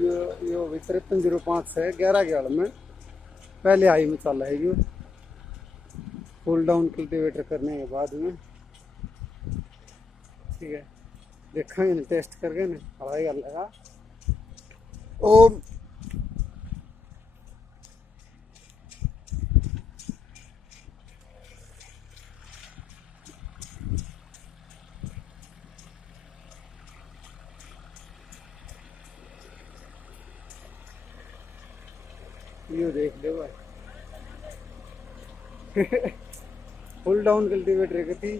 यो 5305 से 11 के में पहले हाई में चल रहा है यो पुल डाउन कल्टीवेटर करने के बाद में। ठीक है, देखेंगे ना टेस्ट करके ना हवाई कर लगा ओ यो देख ले भाई फुल डाउन कल्टीवेटर गति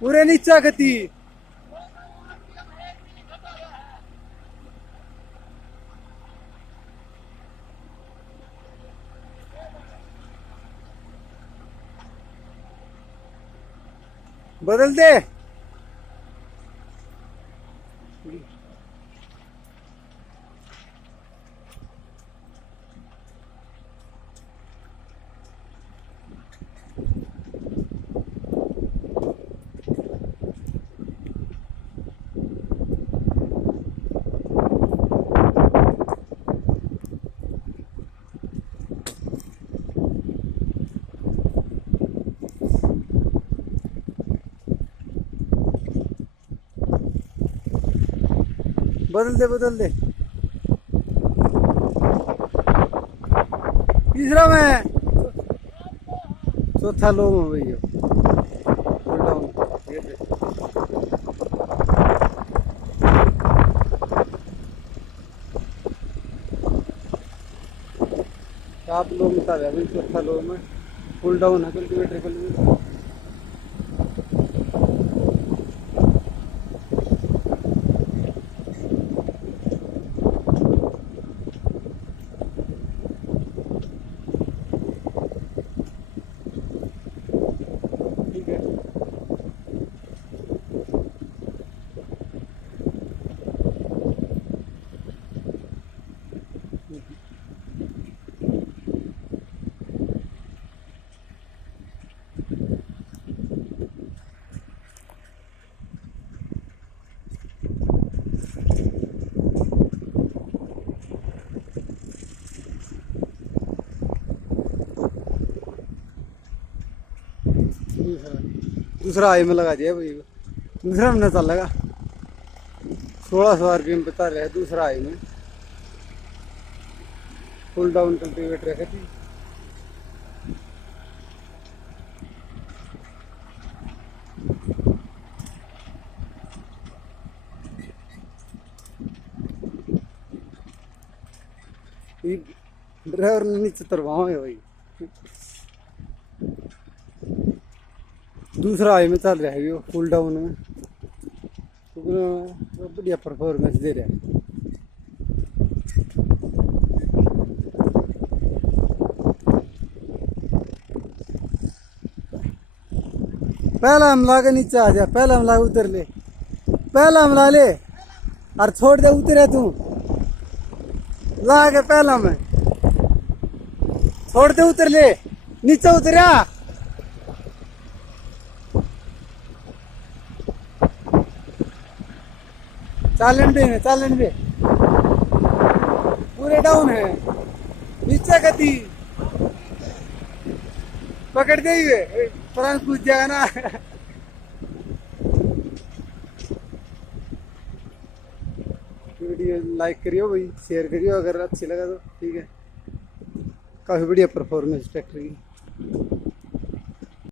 पूरे नीचा गति बदल दे। बदल दे तीसरा में चौथा लो में भैया फुल डाउन ये दे। सात लो में था अभी चौथा लो में फुल डाउन है कल्टीवेटर। दूसरा आई में लगा दिया भाई, दूसरा में चल लगा 1600 RPM बता रहे हैं दूसरा आई में फुल डाउन कल्टीवेटर है थी। ड्राइवर ने नीचे तरवाओ है भाई, दूसरा आई में चल रहा है यो फुल डाउन में बढ़िया परफॉर्मेंस दे रहा है। पहला हमला के नीचे आ जा, पहला हमला उतर ले, पहला हमला ले और छोड़ दे उतरे तू ला के पहला में छोड़ दे उतर ले नीचे उतरा चालन पे पूरे डाउन है नीचे गति पकड़ दे प्राण पूछ जाएगा ना। वीडियो लाइक करियो भाई, शेयर करियो अगर अच्छी लगा तो ठीक है। काफी बढ़िया परफॉर्मेंस ट्रैक्टर की।